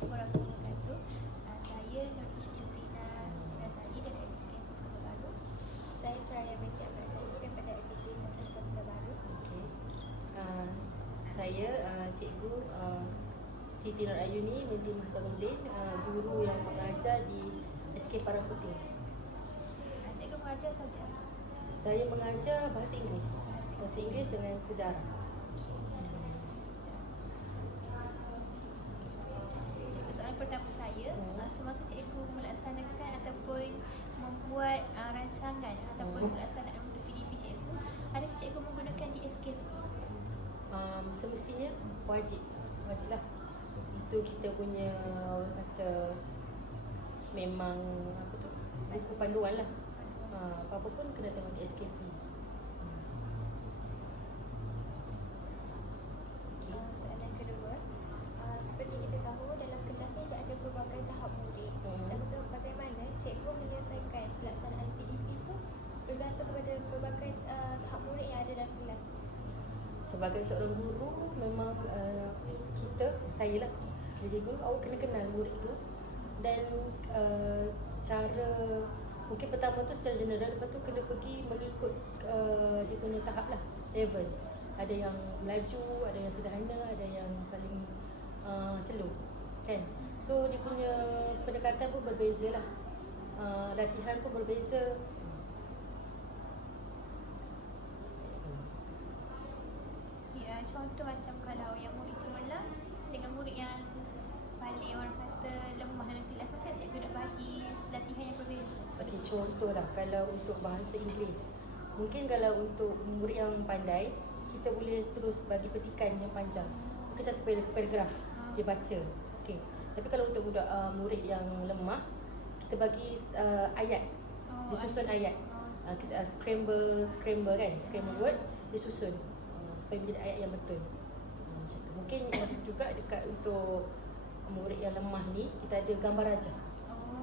Assalamualaikum warahmatullahi wabarakatuh. Saya Nur Ishrina Ghazali dari FPC Kampus Kota Baru. Saya Suraya Binti Ahmad Zali daripada FPC Kampus Kota Baru. Okey. Saya Cikgu Siti Nur Ayuni binti Mahtamuddin, guru yang mengajar di SK Parang Putih. Cikgu mengajar saja. Saya mengajar bahasa Inggeris dengan sejarah. Cikgu, soalan pertama saya, semasa cikgu melaksanakan ataupun membuat rancangan ataupun pelaksanaan untuk PDP cikgu, adakah cikgu menggunakan DSKP? Semestinya wajiblah. Itu kita punya orang kata memang buku panduan lah. Apa-apa pun kena tengok DSKP. Soalan kedua, seperti kita tahu dalam kelas ni ada pelbagai tahap murid. Dan bagaimana cikgu menyelesaikan pelaksanaan PDP itu bergantung kepada pelbagai tahap murid yang ada dalam kelas. Sebagai seorang guru, memang saya lah, jadi guru, awak kena kenal murid tu. Dan cara, mungkin pertama tu secara general, lepas tu kena pergi mengikut dia punya tahap lah, level. Ada yang melaju, ada yang sederhana, ada yang paling slow, kan? So dia punya pendekatan pun berbeza lah, latihan pun berbeza. Ya, contoh macam kalau yang murid cemerlang dengan murid yang paling orang kata lemah dalam kelas, macam cikgu nak bagi latihan yang berbeza. Okey, contoh lah, kalau untuk bahasa Inggeris, mungkin kalau untuk murid yang pandai, kita boleh terus bagi petikan yang panjang, mungkin satu paragraf dia baca. Okey. Tapi kalau untuk budak murid yang lemah, kita bagi ayat, dia susun ayat. Kita scramble kan, scramble word, dia susun supaya menjadi ayat yang betul. Macam tu. Mungkin juga dekat untuk murid yang lemah ni, kita ada gambar raja.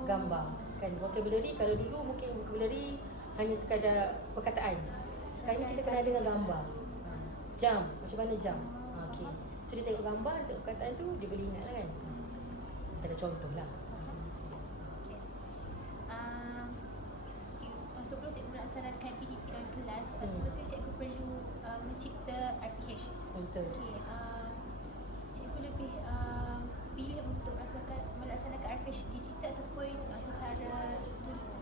Gambar kan, vocabulary, kalau dulu mungkin vocabulary hanya sekadar perkataan. Sekarang ni kita kena ada dengan gambar. Jam, macam mana jam? Okey. So dia tengok gambar, tengok perkataan tu, dia boleh ingat lah kan. Ada contoh lah. Sebelum cikgu melaksanakan PDP dalam kelas, semestinya cikgu perlu mencipta RPH. Betul. Okey, cikgu lebih pilih untuk melaksanakan RPH digital ataupun secara tulisan?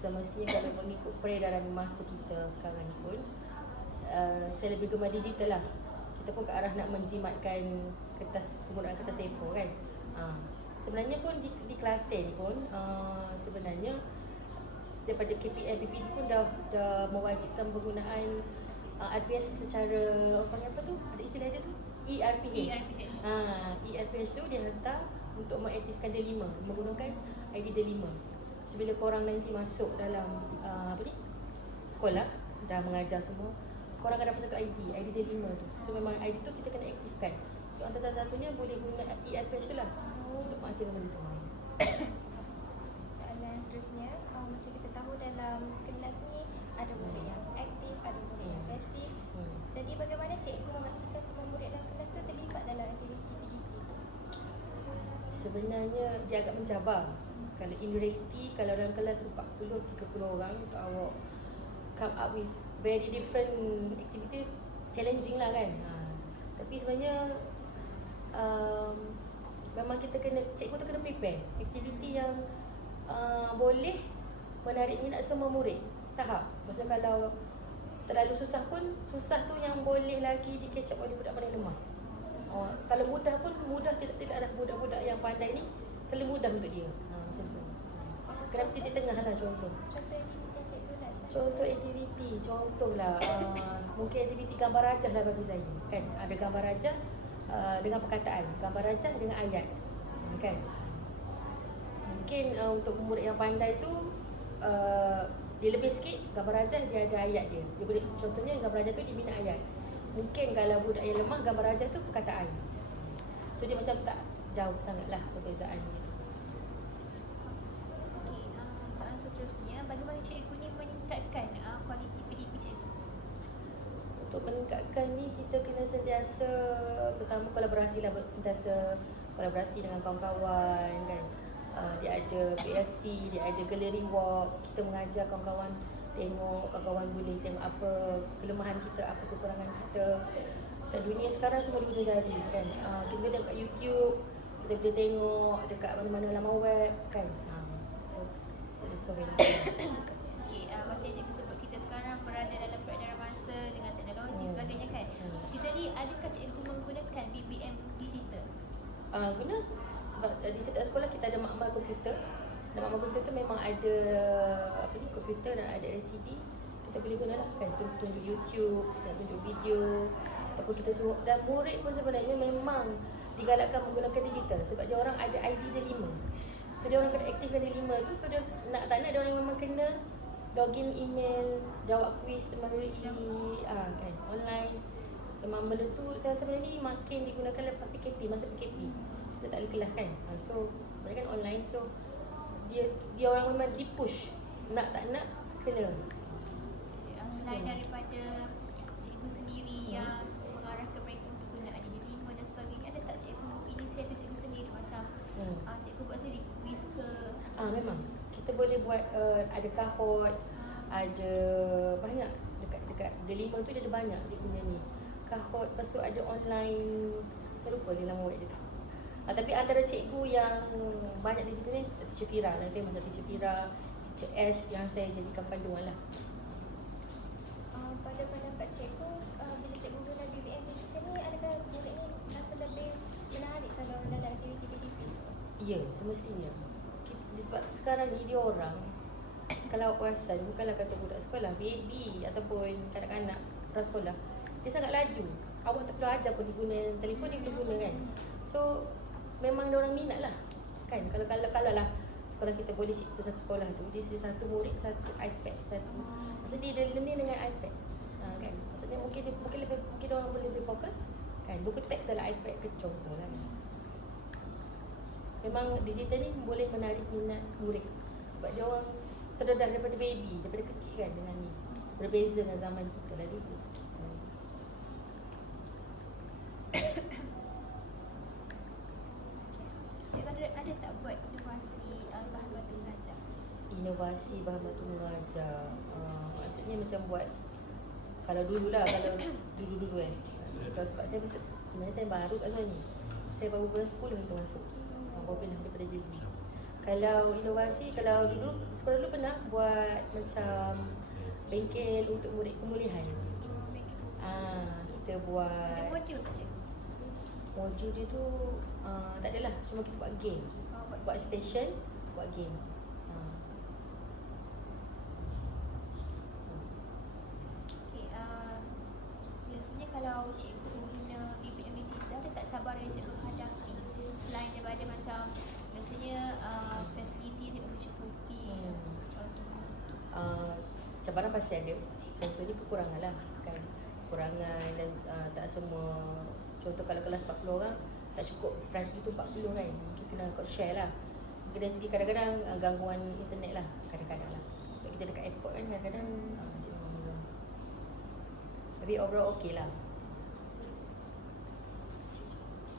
Semestinya kalau mengikut peredaran masa kita sekarang ni pun, saya lebih gemar digital lah. Kita pun ke arah nak menjimatkan penggunaan kertas A4 kan. Sebenarnya pun di Kelantan pun sebenarnya daripada KPM PPD pun dah mewajibkan penggunaan RPH secara apa tu? Ada istilah dia tu? ERPH. ERPH tu dia hantar untuk mengaktifkan D5, menggunakan ID D5. So bila korang nanti masuk dalam sekolah, dah mengajar semua, korang akan dapat satu ID D5 tu. So memang ID tu kita kena aktifkan. So antara salah satunya boleh guna ERPH tu lah untuk mengaktifkan benda tu. Soalan seterusnya, macam kita tahu dalam kelas ni ada murid yang aktif, ada murid yang pasif. Jadi bagaimana cikgu memastikan semua murid dalam kelas tu terlibat dalam aktiviti PDP tu? Sebenarnya dia agak mencabar. Kalau in reality, kalau dalam kelas 40-30 orang, untuk awak come up with very different activity, challenging lah kan. Tapi sebenarnya memang cikgu tu kena prepare aktiviti yang boleh menarik minat semua murid. Tahap. Maksudnya kalau terlalu susah pun, susah tu yang boleh lagi di catch up oleh budak paling lemah. Kalau mudah pun, tidak ada budak-budak yang pandai ni, terlalu mudah untuk dia. Macam tu. Kena titik tengah lah contoh. Contoh aktiviti cikgu nak Contoh aktiviti, contohlah mungkin aktiviti gambar rajah lah bagi saya. Kan, ada gambar rajah dengan perkataan, gambar rajah dengan ayat. Kan? Mungkin untuk murid yang pandai tu dia lebih sikit, gambar rajah dia ada ayat dia. Dia boleh, contohnya gambar rajah tu dia minat ayat. Mungkin kalau budak yang lemah, gambar rajah tu perkataan. So dia macam tak jauh sangatlah perbezaan gitu. Okey, soalan seterusnya, bagaimana cikgu ni meningkatkan kualiti PDP cikgu? Untuk meningkatkan ni, kita kena sentiasa, pertama kolaborasi lah, sentiasa kolaborasi dengan kawan-kawan kan. Dia ada PLC, dia ada gallery walk. Kita mengajar kawan-kawan, tengok kawan-kawan boleh tengok apa kelemahan kita, apa kekurangan kita. Dan dunia sekarang semua di hujung jari kan. Kita boleh tengok kat YouTube, kita boleh tengok dekat mana-mana laman web kan. So very Okay, macam yang cikgu sebut, kita sekarang berada dalam peredaran masa dengan teknologi sebagainya kan. Okay, jadi adakah cikgu menggunakan BBM digital? Guna. Sebab di setiap sekolah kita ada makmal komputer. Dan makmal komputer tu memang ada komputer dan ada LCD. Kita boleh guna lah kan, tunjuk YouTube, kita tunjuk video, ataupun kita suruh. Dan murid pun sebenarnya memang digalakkan menggunakan digital sebab dia orang ada ID dia 5. So dia orang kena aktifkan dia 5 tu. So dia nak tak nak dia orang memang kena login email, jawab kuis melalui kan, online. Memang benda tu saya rasa benda ni makin digunakan lepas PKP, masa PKP. Kita tak boleh kelas kan. So mereka kan online, so dia orang memang di-push. Nak tak nak kena. Selain daripada cikgu sendiri yang mengarahkan mereka untuk guna ID5 dan sebagainya, ada tak cikgu inisiatif cikgu sendiri macam cikgu buat sendiri kuis ke? Memang kita boleh buat ada kahot, ada banyak dekat D5 tu dia ada banyak dia punya ni. Kahot, lepas tu ada online, saya lupa dia nama web dia tu. Tapi antara cikgu yang banyak digital ni Teacher Fira lah, famous Teacher Fira, Teacher Ash yang saya jadikan panduan lah. Pada pendapat cikgu, bila cikgu guna BBM digital ni, adakah murid ni rasa lebih menarik kalau dalam aktiviti-aktiviti? Ya, semestinya. Sebab sekarang ni dia orang, kalau awak perasan, bukanlah kata budak sekolah, baby ataupun kanak-kanak prasekolah, dia sangat laju. Awak tak perlu ajar pun dia guna telefon, dia boleh guna kan. So memang dia orang minat lah kan. Kalau lah sekolah kita boleh cipta satu sekolah tu, dia satu murid satu iPad satu. Maksudnya dia learning dengan iPad kan. Maksudnya mungkin orang boleh lebih fokus kan. Buku teks dalam iPad ke contoh lah. Memang digital ni boleh menarik minat murid sebab dia orang terdedah daripada baby, daripada kecil kan dengan ni. Berbeza dengan zaman kita lah dulu. Cikgu ada tak buat inovasi bahan batu mengajar? Inovasi bahan batu mengajar, maksudnya macam buat, kalau dululah, kalau dulu sebab saya sebenarnya saya baru kat sana ni. Saya baru bulan 10 tu masuk. Baru pindah daripada JB. Kalau inovasi, kalau dulu sekolah dulu pernah buat macam bengkel untuk murid pemulihan. Kita buat Ada modul tak cikgu? modul dia tu tak adalah, cuma kita buat game. Buat station, buat game. Okay, biasanya kalau cikgu guna BBM digital, ada tak cabaran yang cikgu hadapi? Selain daripada macam biasanya fasiliti dia mencukupi, contoh macam tu. Cabaran pasti ada. Contohnya kekurangan lah kan. Kekurangan dan tak semua. Contoh kalau kelas 40 orang, tak cukup peranti tu 40 kan. Mungkin kena share lah. Mungkin dari segi kadang-kadang gangguan internet lah. Kadang-kadang lah. Sebab kita dekat airport kan, kadang-kadang dia memang mengganggu. Tapi overall okey lah.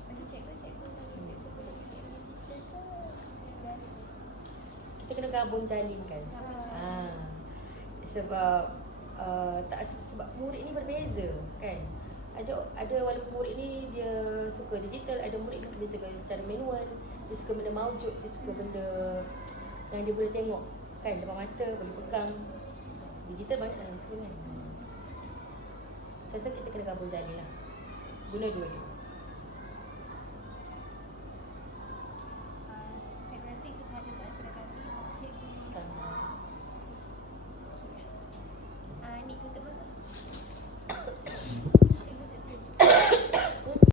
Macam cikgu boleh BBM digital ke? Kita kena gabung jalin kan. Sebab sebab murid ni berbeza kan. Ada walaupun murid ni dia suka digital, ada murid ni dia suka secara manual, dia suka benda maujud, dia suka benda yang dia boleh tengok kan depan mata, boleh pegang. Digital banyak dalam phone kan. Saya rasa kita kena gabung jalin lah. Guna dua-dua. Saya rasa itu sahaja soalan pendapat